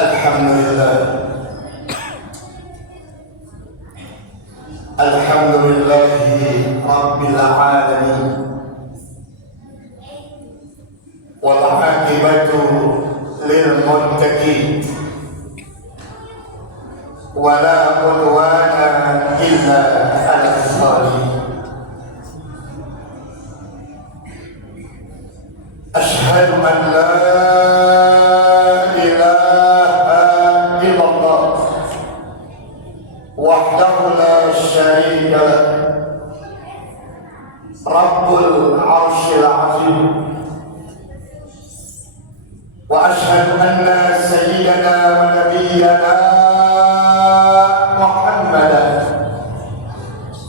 Alhamdulillah. Alhamdulillahi Rabbil Alamin. Wal aqibatu lil muttaqin. Wa la udwana illa 'alal zalimin. Asyhadu an la wahdahu la syarika lah, Rabbul Arsyil Azim. Wa asyhadu anna sayyidana wa nabiyyana Muhammadan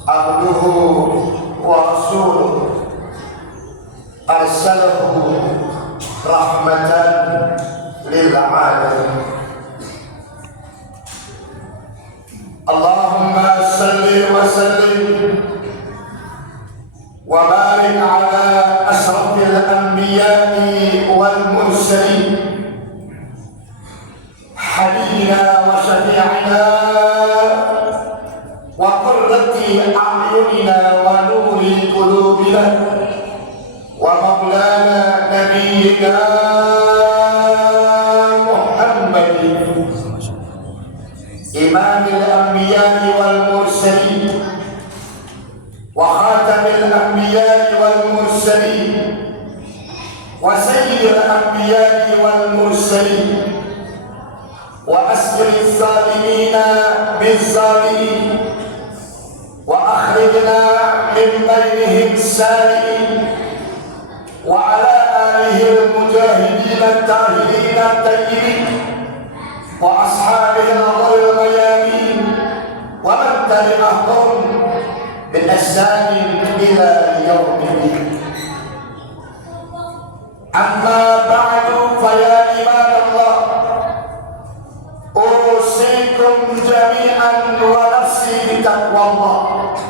abduhu wa rasuluh arsalahu rahmatan lil alamin. Allahumma salli wa sallim wa barik ala asrafil anbiya'i wal mursalin habibina wa syafi'ina wa qurrati a'yunina wa nuri qulubina wa maulana nabiyyina Muhammadin imamil anbiya'i wal mursalin wa khatamil anbiya'i wal mursalin wa sayyidil anbiya'i wal mursalin wa asril zalimina biz zalimin wa akhrijna min bainihim salimin wa ala alihi al mujahidin at-tahirin at-tayyibin wa ashabihi al-ghuril mayamin wa man tabi'ahum bi ihsanin ila yaumiddin. Amma ba'du, fa ya ibadallah, usikum jami'an wa nafsi bi taqwallah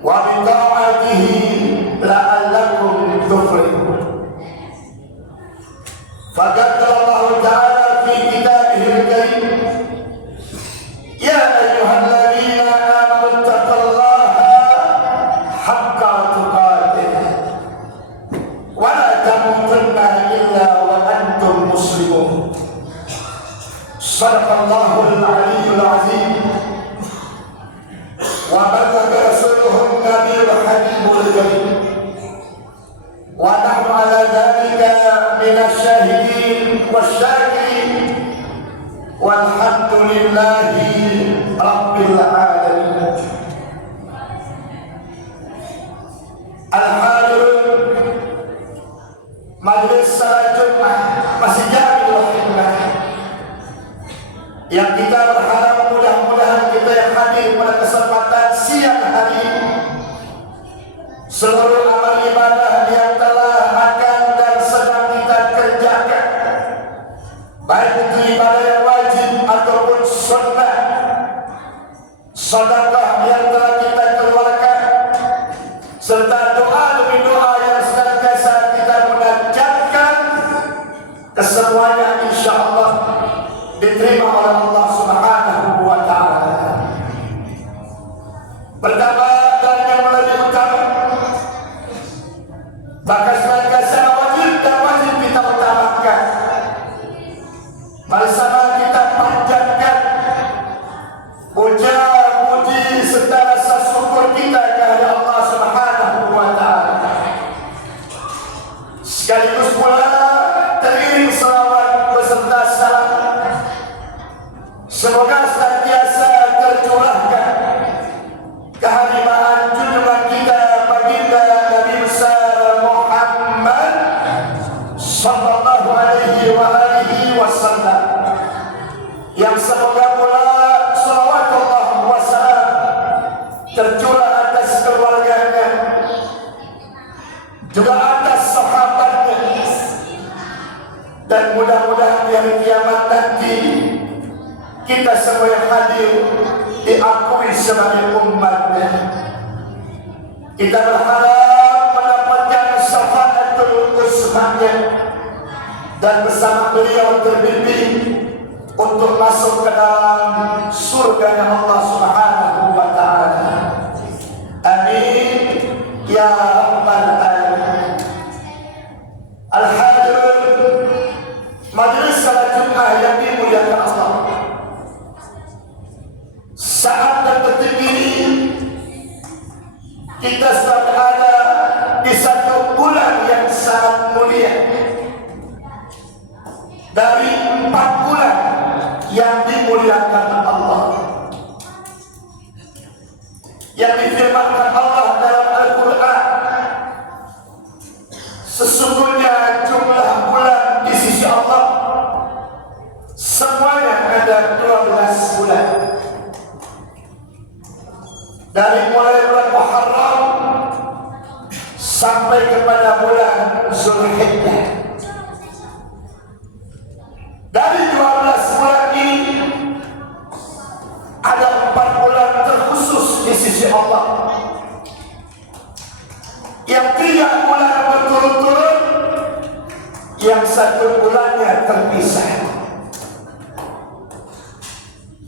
wa bi ta'atihi la'allakum tuflihun. Faqad Allah Ta'ala كتابه الكريم يا أيها الذين آمنوا اتقوا الله حق تقاته ولا تموتن إلا وأنتم مسلمون. صدق الله العلي العظيم وبلغ رسوله النبي الحبيب الكريم ونحن على ذلك من الشاهدين والشاكرين walhamdulillahi rabbil alamin. Alhamdulillah, majlis salat Jumat masih jami'ul hikmah yang kita berharap mudah-mudahan kita yang hadir pada kesempatan siang hari ini, seluruh amal ibadah yang telah akan dan sedang kita kerjakan, baik itu ibadah yang wajib ataupun sunnah, sedekah yang telah kita keluarkan, serta doa demi doa yang senantiasa kita munajatkan, kesemuanya insyaallah diterima oleh Allah Subhanahu wa taala. Pertama dan yang lebih utama, maka senantiasa wajib dan wajib kita utamakan. Bersama kita panjatkan puja puji serta rasa syukur kita kepada Allah Subhanahu wa taala. Sekaligus pula teriring selawat beserta salam semoga senantiasa tercurahkan kehadiran junjungan kita baginda Nabi besar Muhammad sallallahu alaihi wa alihi wasallam, yang semoga pula salawatullah wassalam tercurah atas keluarganya, juga atas sahabatnya, dan mudah-mudahan di hari kiamat nanti kita semua yang hadir diakui sebagai umatnya. Kita berharap mendapatkan syafaatul uzmahnya dan bersama beliau terbimbing untuk masuk ke dalam surga Allah Subhanahu wa ta'ala. Amin ya rabbal alamin. Al-hadirin majelis salat Jumat yang dimuliakan Allah. Saat dan detik ini kita sedang berada di satu bulan yang sangat mulia dari 4 bulan yang dimuliakan Allah, yang difirmankan Allah dalam Al-Quran, sesungguhnya jumlah bulan di sisi Allah semuanya ada 12 bulan. Dari mulai bulan Muharram sampai kepada bulan Zulhijjah. Dari 12 bulan ini ada 4 bulan terkhusus di sisi Allah. Yang 3 bulan berturut-turut, yang 1 bulannya terpisah.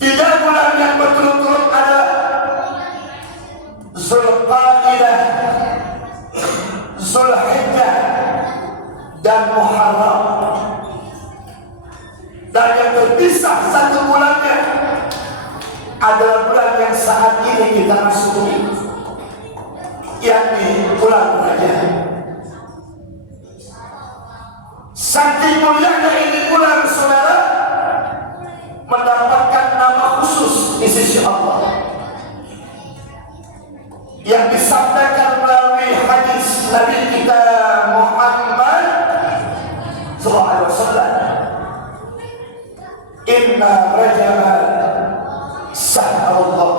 3 bulan yang berturut-turut ada Zulqa'dah, Zulhijjah, dan Muharram. Dan yang terpisah 1 bulannya adalah bulan yang saat ini kita masuki, yakni bulan Rajab. Saking mulianya ini bulan, saudara, mendapatkan nama khusus di sisi Allah yang disampaikan melalui hadis Nabi kita Muhammad SAW. Inna Rajab syahrullah.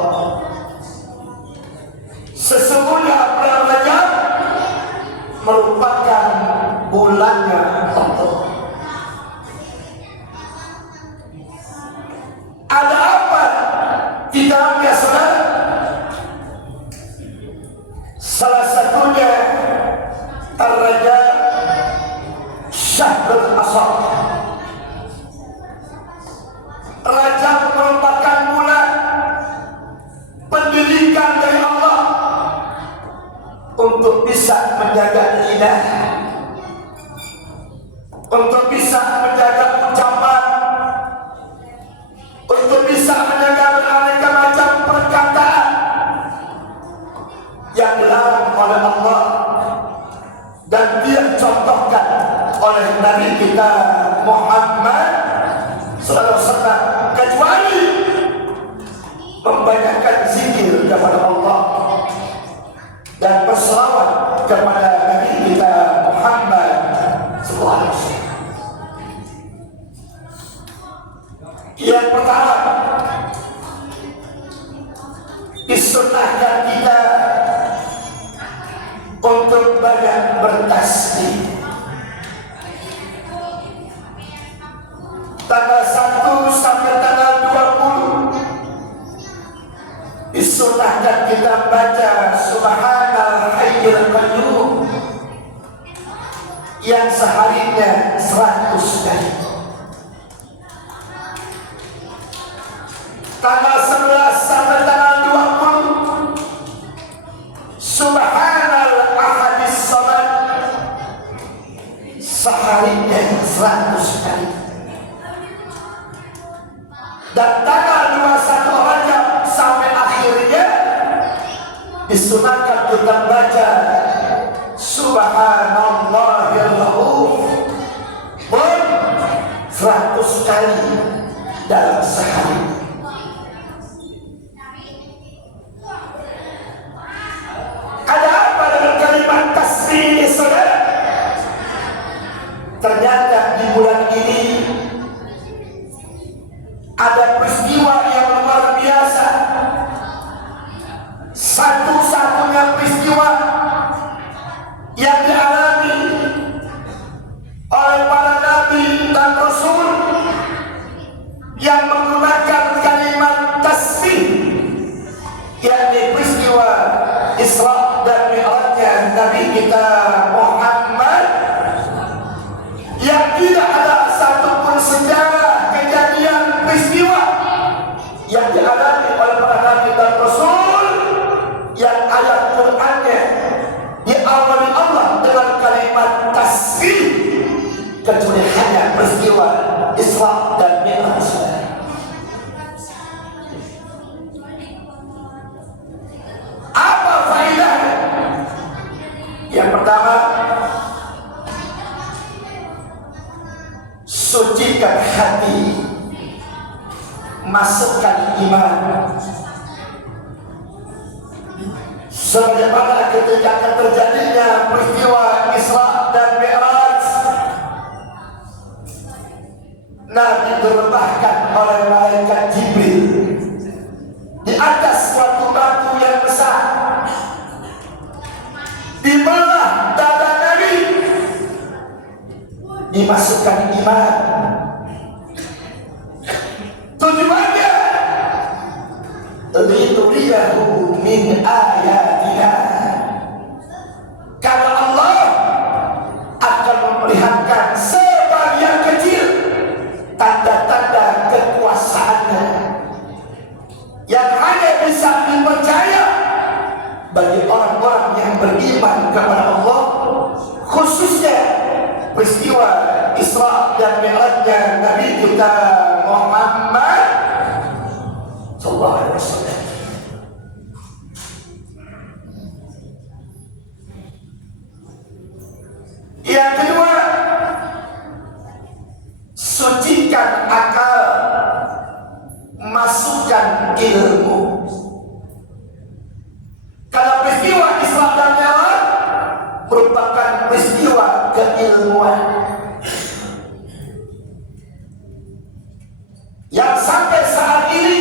Sesungguhnya bulan Rajab merupakan bulannya Allah. Ada apa di dalamnya, saudara? Salah satunya Ar-Rajab Syahrul Asad. Rajab merupakan bulan pendidikan dari Allah untuk bisa menjaga lidah, untuk bisa menjaga ucapan, untuk bisa menjaga beraneka macam perkataan yang dilarang oleh Allah dan dia contohkan oleh Nabi kita Muhammad SAW, kecuali membanyakkan zikir kepada Allah dan berselawat kepada Nabi kita Muhammad SAW. Yang pertama, disunnahkan kita untuk banyak bertasbih. Tanggal 1 sampai tanggal 20 disunnahkan kita baca Subhanal Hayyul Qayyum yang seharinya 100 kali. Tanggal 11 sampai tanggal 20 Subhanal Ahadis Samad seharinya 100 kali. Dan tanggal 21 Rajab sampai akhirnya disunahkan kita baca Subhanallahil A'uf 100 kali dalam sehari. Ada apa dengan kalimat tasbih ini, saudara? Ternyata di bulan ini ada peristiwa yang luar biasa. Satu-satunya peristiwa yang dialami oleh para nabi dan rasul yang menggunakan kalimat tasbih, yakni peristiwa Isra dan Mi'rajnya Nabi kita Muhammad, yang tidak ada sejarah kejadian peristiwa yang dialami oleh para nabi dan rasul, yang ayat Qur'annya diawali Allah dengan kalimat tasbih, kecuali hanya peristiwa Isra dan Mi'raj. Apa faedahnya? Yang pertama, sucikan hati, masukkan iman. Sebagaimana ketika terjadinya peristiwa Isra dan Mi'raj, Nabi diletakkan oleh malaikat Jibril di atas suatu batu yang besar, dibelah dada Nabi, dimasukkan iman. Tujuannya linuriyahu min ayatina, karena Allah akan memperlihatkan sebagian kecil tanda-tanda kekuasaannya yang hanya bisa dipercaya bagi orang-orang yang beriman kepada Allah, khususnya peristiwa Isra dan Mi'rajnya Nabi kita Muhammad sallallahu alaihi wasallam. Yang kedua, sucikan akal, masukkan ilmu. Karena peristiwa Isra dan Mi'raj merupakan peristiwa keilmuan yang sampai saat ini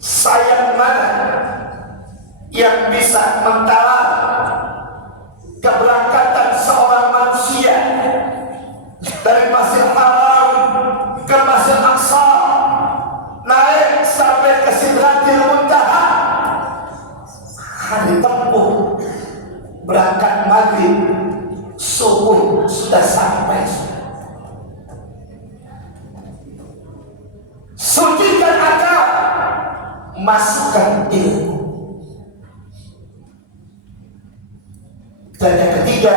sayang mana yang bisa mentawar keberangkatan seorang manusia dari Masjid Haram ke Masjid Aqsa, naik sampai ke Sidratil Muntaha, hari tempuh berangkat maghrib, subuh sudah sampai. Sucikan akal, masukkan ilmu. Dan yang ketiga,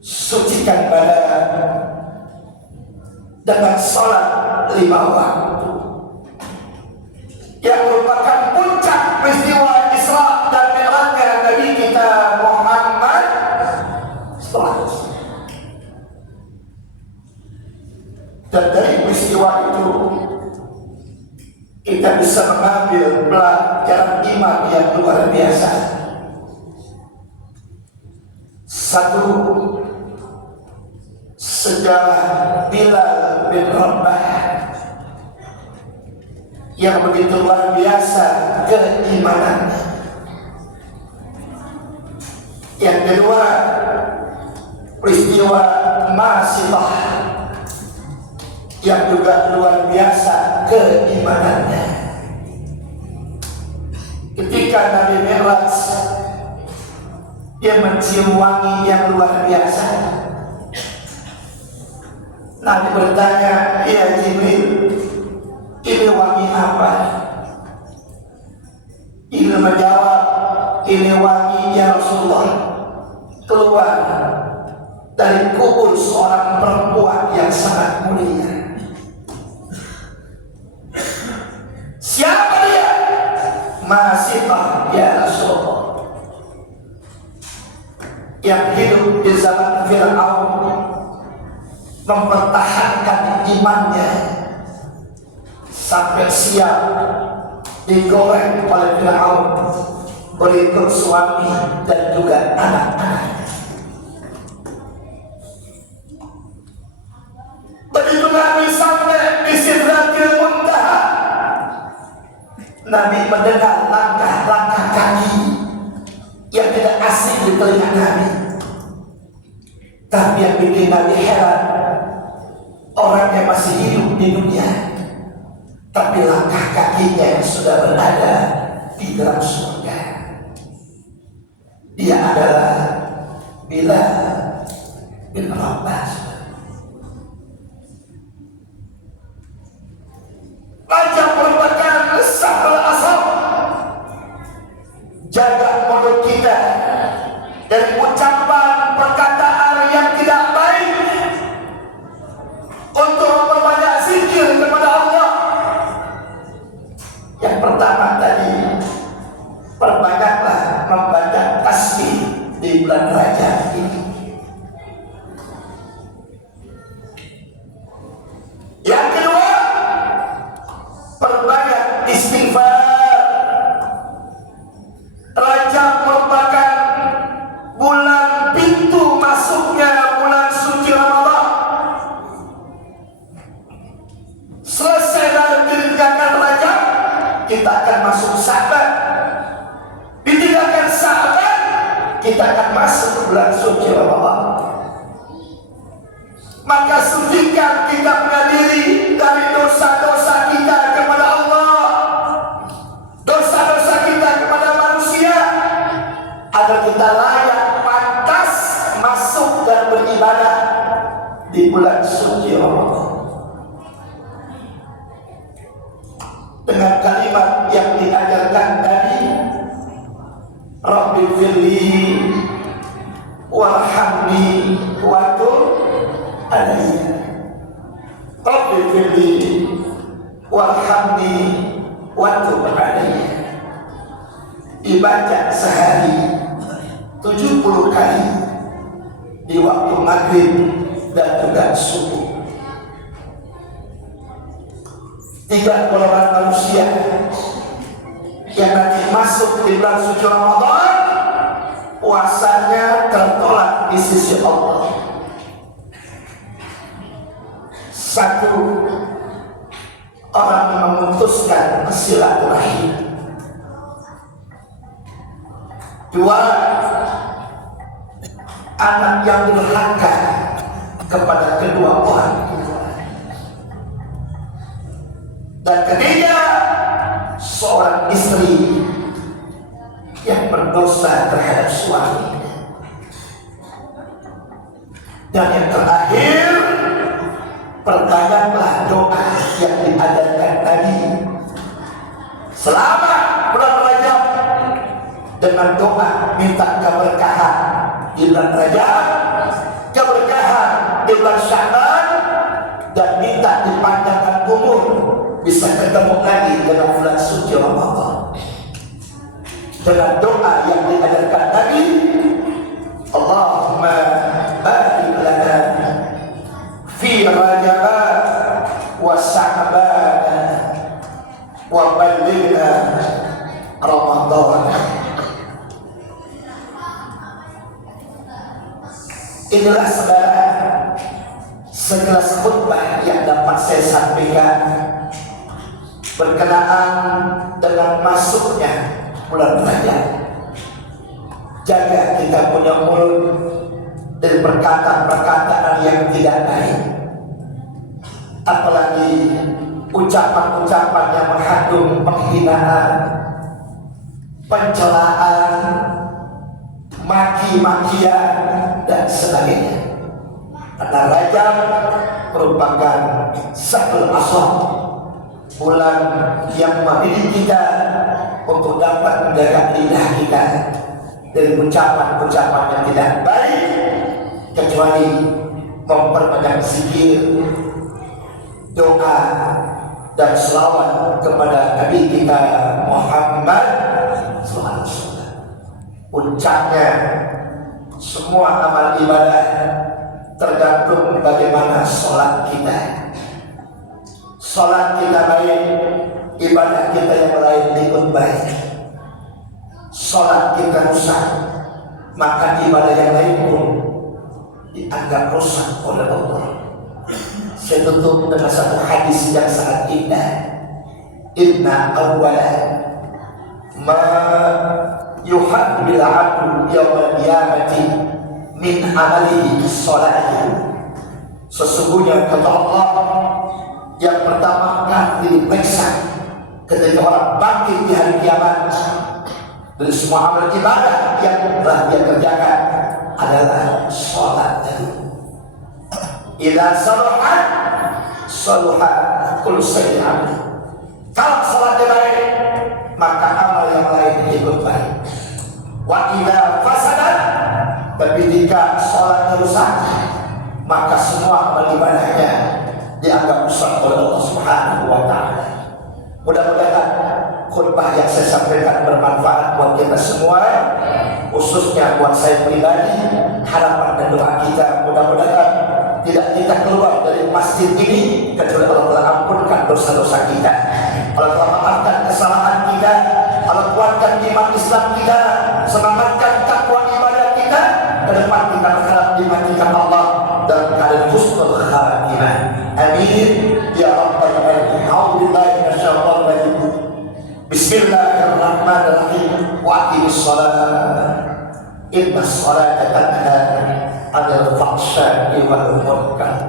sucikan badan dengan sholat 5 waktu, yang merupakan puncak peristiwa Isra dan Mi'rajnya Nabi kita Muhammad SAW. Dan dari peristiwa itu kita bisa mengambil pelajaran iman yang luar biasa. Satu, sejarah Bilal bin Rabah yang begitu luar biasa keimanannya. Yang kedua, peristiwa Masilah yang juga luar biasa keimanannya. Ketika Nabi Mi'raj, dia mencium wangi yang luar biasa. Nabi bertanya, "Ya Jibril, ini wangi apa?" Jibril menjawab, "Ini wangi ya Rasulullah, keluar dari kubur seorang perempuan yang sangat mulia." Siapa dia? Masifah ya Rasulullah, yang hidup di zaman Fir'aun, mempertahankan imannya sampai siap digoreng oleh Fir'aun berikut suami dan juga anak-anaknya. Begitu Nabi sampai di Sidratil Muntaha, Nabi mendengar langkah-langkah kaki yang tidak asing di telinga Nabi. Tapi yang bikin Nabi heran, orang yang masih hidup di dunia, tapi langkah kakinya yang sudah berada di dalam surga. Dia adalah Bilal bin Rabah. Yang pertama tadi, perbanyaklah membaca tasbih di bulan Rajab ini. Yang kedua, perbanyak istighfar. Rajab merupakan bulan pintu masuknya bulan suci Ramadan. Selesai dari ditinggalkan Rajab, kita akan masuk Sa'ban. Ditinggalkan Sa'ban, kita akan masuk bulan suci Ramadan. Maka sucikan kita punya diri dari dosa-dosa kita kepada Allah, dosa-dosa kita kepada manusia, agar kita layak pantas masuk dan beribadah di bulan suci Ramadan. Dengan kalimat yang diajarkan tadi, Rabbil firli warhamni wa tub alayya. Rabbil firli warhamni wa tub alayya. Dibaca sehari 70 kali di waktu maghrib dan juga subuh. 3 golongan manusia yang nanti masuk di bulan suci Ramadan, puasanya tertolak di sisi Allah. 1, orang yang memutuskan silaturahim. 2, anak yang durhaka kepada kedua orang tua. Dan ketiga, seorang istri yang berdosa terhadap suami. Dan yang terakhir, perbanyaklah doa yang diajarkan tadi selama bulan Rajab, dengan doa minta keberkahan di bulan Rajab, keberkahan di bulan Sya'ban, dan minta dipanjangkan umur, bisa ketemu lagi dengan bulan suci Ramadan. Dengan doa yang diajarkan Nabi, Allahumma barik lana fi Rajab wa Sya'ban wa ballighna Ramadan. Inilah saudara sekelas khutbah yang dapat saya sampaikan berkenaan dengan masuknya bulan Rajab. Jaga kita punya mulut dari perkataan-perkataan yang tidak baik, apalagi ucapan-ucapan yang mengandung penghinaan, pencelaan, maki-makian dan sebagainya. Karena Rajab merupakan syahrul aswad, bulan yang mendidik kita untuk dapat menjaga lidah kita dari ucapan-ucapan yang tidak baik, kecuali memperbanyak zikir, doa, dan selawat kepada Nabi kita Muhammad SAW. Puncaknya semua amal ibadah tergantung bagaimana sholat kita. Sholat kita baik, ibadah kita yang lain ikut baik. Sholat kita rusak, maka ibadah yang lain pun dianggap rusak oleh Allah. Saya tutup dengan satu hadis yang sangat indah. Inna awwala ma yuhad bil abdu yawmal qiyamati min amalihi sholatuhu. Sesungguhnya kata Allah, yang pertama kali diperiksa ketika orang bangkit di hari kiamat dari semua amal ibadah yang telah dia kerjakan adalah sholat tadi. Idza salahat salahat kullu shay'in. Kalau sholatnya baik, maka amal yang lain ikut baik. Wa idza fasadat, tapi jika sholat rusak, maka semua amal ibadahnya dianggap rusak oleh Allah Subhanahu wa taala. Mudah-mudahan khutbah yang saya sampaikan bermanfaat buat kita semua, khususnya buat saya pribadi. Harapan dan doa kita mudah-mudahan tidak kita keluar dari masjid ini kecuali Allah telah ampunkan dosa-dosa kita, Allah telah maafkan kesalahan kita, Allah kuatkan iman Islam kita, semangatkan takwa ibadah kita, ke depan kita berharap dimatikan Allah dalam keadaan husnul khatimah. Amin ya rabbal alamin. A'udzubillahi minasyaitonir rajim. Bismillahirrahmanirrahim. Wa aqimis shalah. Inna sholata tanha 'anil fahsya'i wal munkar.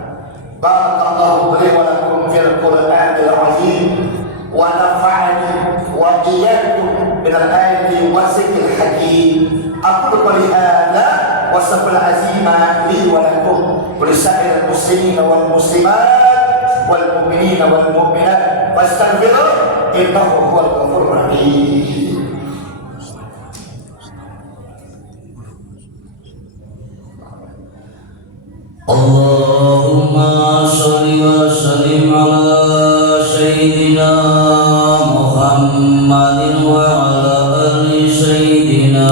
Barakallahu li wa lakum fil Qur'anil 'azim wa nafa'ani wa iyyakum minal ayati wa zikril hakim. Aqulu qouli hadza wa astaghfirul azima li wa lakum wa lisa'iril muslimina wal muslimat wal mu'minina wal mu'minat fastaghfiruh innahu huwal ghafurur rahim. Allahumma sholli wa sallim ala sayyidina Muhammadin wa ala ali sayyidina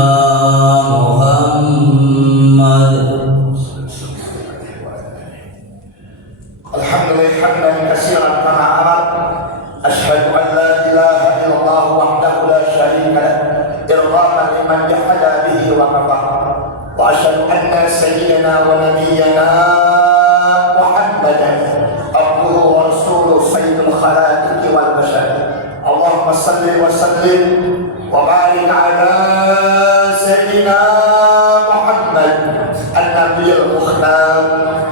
Muhammad. Alhamdulillah hamdan katsiran kama amar. Asyhadu an la ilaha illallah wahdahu la syarika lah, irghaman liman jahada bihi wa kafar. Wa asyhadu anna sayyidina wa nabiyyana Muhammadan abduhu wa rasuluhu sayyidul khalaiqi wal bashar. Allahumma salli wa sallim wa barik ala sayyidina Muhammad an-nabiyil mukhtar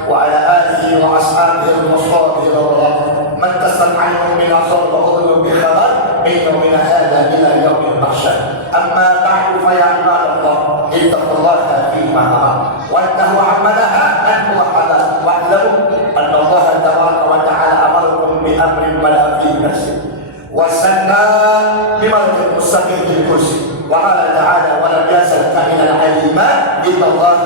wa ala alihi wa ashabihi al-mustafa man tasma'u min asar wa udhu bi khabar min yawmina hadha ila yawmil mahsyar. Amma ba'du fa ya ibadallah ittaqullaha fima amara wa innahu amma naha an wahada wa'lamu anna Allah tabaraka wa ta'ala amarakum bi amrin bala fi nafsi wa sanna bimarqil mustaqim bil kursi wa qala ta'ala wa lam yazal kamila alima inna Allah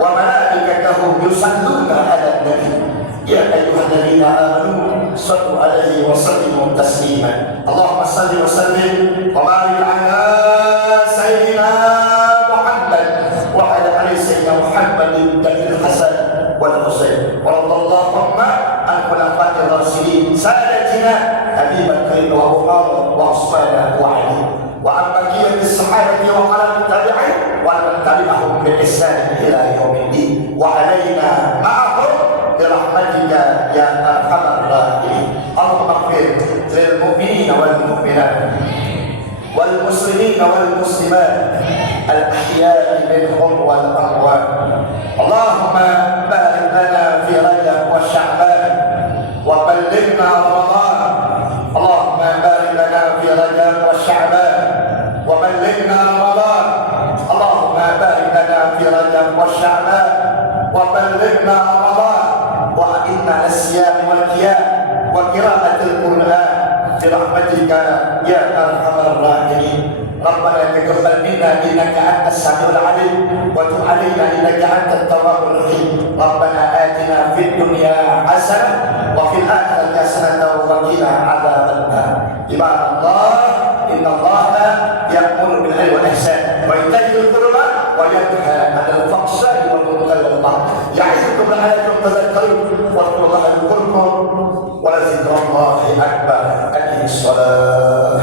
wa malaikatahu yusalluna 'alan nabi ya ayyuhalladzina amanu sallu 'alaihi wa sallimu taslima. Allahumma salli wa sallim wa barik ala sayyidina Muhammad wa ala ali sayyidina Muhammadin dalil hasan wal husain wa radallahu an khulafa'ir rasyidin sadatina Abi Bakr wa Umar wa Utsman wa Ali wa an baqiyati sahabati wa ala tabi'in wa man tabi'ahum bi ihsan ila yaumiddin wa alaina ma'ahum birahmatika ya arhamar rahimin. Allahumma ighfir lil mu'minina wal mu'minat wal muslimina wal muslimat al ahya'i minhum wal amwat. Allahumma barik lana fi Rajab wa Sya'ban wa ballighna Ramadan. Allahumma barik lana fi Rajab wa Sya'ban wa ballighna Ramadan. Allahumma barik lana fi Rajab wa Sya'ban wa ballighna Ramadan wa a'inna as-siyam wal qiyam wa qira'atil Qur'an برحمتك يا ارحم الراحمين. ربنا تقبل منا انك انت السميع العليم وتب علينا انك انت التواب الرحيم. ربنا اتنا في الدنيا حسنه وفي الاخره حسنه وقنا عذاب النار. عباد الله ان الله يامر بالعدل والاحسان وايتاء ذي القربى وينهى عن الفحشاء والمنكر والبغي يعظكم لعلكم تذكرون واذكروا الله يذكركم ولذكر الله أكبر. أقم الصلاة.